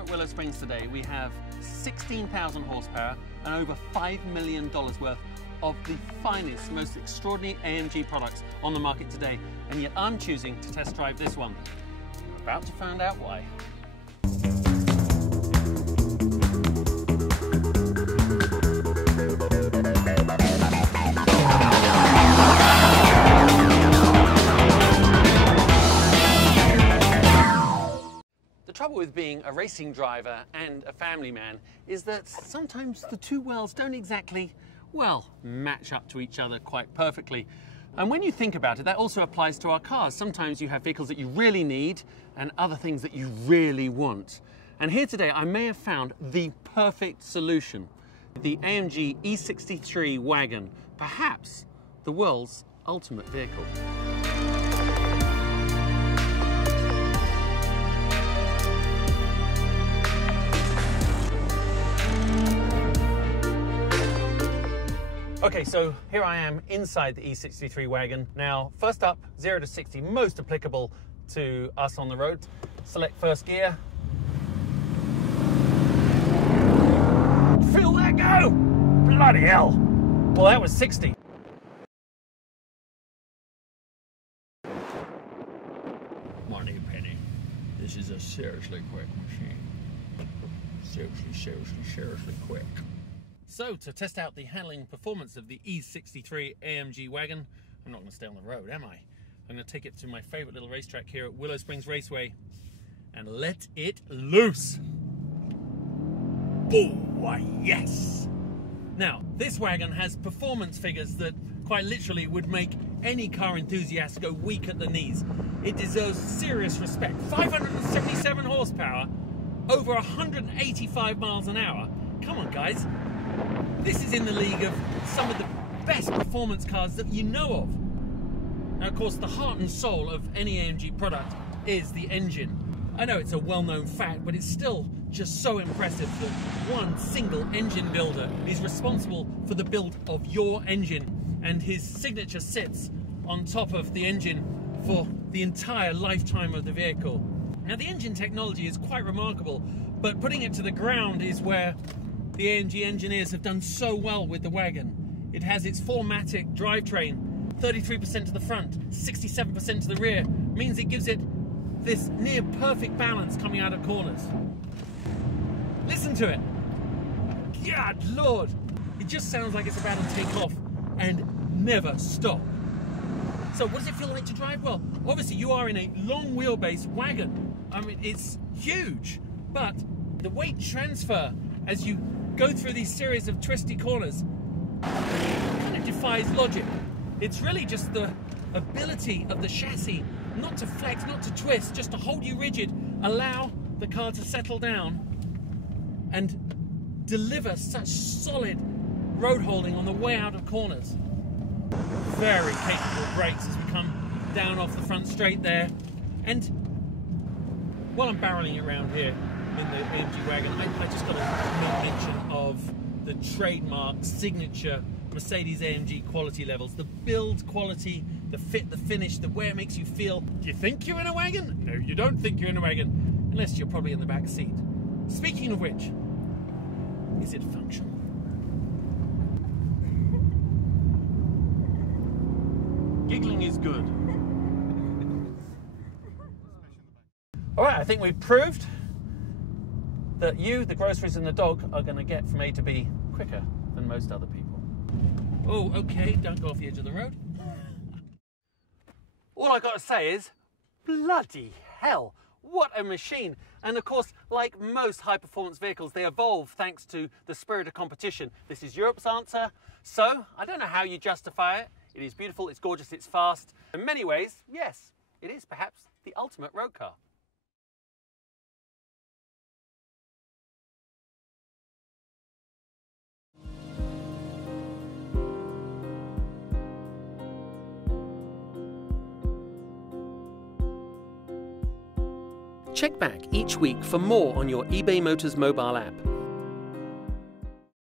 at Willow Springs today we have 16,000 horsepower and over $5 million worth of the finest, most extraordinary AMG products on the market today, and yet I'm choosing to test drive this one. You're about to find out why. The trouble with being a racing driver and a family man is that sometimes the two worlds don't exactly, well, match up to each other quite perfectly. And when you think about it, that also applies to our cars. Sometimes you have vehicles that you really need and other things that you really want. And here today I may have found the perfect solution. The AMG E63 Wagon, perhaps the world's ultimate vehicle. Okay, so here I am inside the E63 Wagon. Now, first up, 0 to 60, most applicable to us on the road. Select first gear. Feel that go! Bloody hell! Well, that was 60. Money penny. This is a seriously quick machine. Seriously quick. So, to test out the handling performance of the E63 AMG Wagon, I'm not going to stay on the road, am I? I'm going to take it to my favourite little racetrack here at Willow Springs Raceway and let it loose. Oh, why yes! Now, this wagon has performance figures that quite literally would make any car enthusiast go weak at the knees. It deserves serious respect. 577 horsepower, over 185 miles an hour. Come on, guys. This is in the league of some of the best performance cars that you know of. Now, of course, the heart and soul of any AMG product is the engine. I know it's a well-known fact, but it's still just so impressive that one single engine builder is responsible for the build of your engine, and his signature sits on top of the engine for the entire lifetime of the vehicle. Now, the engine technology is quite remarkable, but putting it to the ground is where the AMG engineers have done so well with the wagon. It has its 4MATIC drivetrain, 33% to the front, 67% to the rear, means it gives it this near perfect balance coming out of corners. Listen to it. God Lord, it just sounds like it's about to take off and never stop. So what does it feel like to drive? Well, obviously you are in a long wheelbase wagon. I mean, it's huge, but the weight transfer as you go through these series of twisty corners kind of defies logic. It's really just the ability of the chassis not to flex, not to twist, just to hold you rigid, allow the car to settle down and deliver such solid road holding on the way out of corners. Very capable brakes as we come down off the front straight there. And while I'm barreling around here in the AMG Wagon, I just got to make mention of the trademark signature Mercedes-AMG quality levels. The build quality, the fit, the finish, the way it makes you feel. Do you think you're in a wagon? No, you don't think you're in a wagon, unless you're probably in the back seat. Speaking of which, is it functional? Giggling is good. All right, I think we've proved that you, the groceries and the dog are going to get from A to B quicker than most other people. Oh, okay, don't go off the edge of the road. All I got to say is, bloody hell, what a machine. And of course, like most high-performance vehicles, they evolve thanks to the spirit of competition. This is Europe's answer, so I don't know how you justify it. It is beautiful, it's gorgeous, it's fast. In many ways, yes, it is perhaps the ultimate road car. Check back each week for more on your eBay Motors mobile app.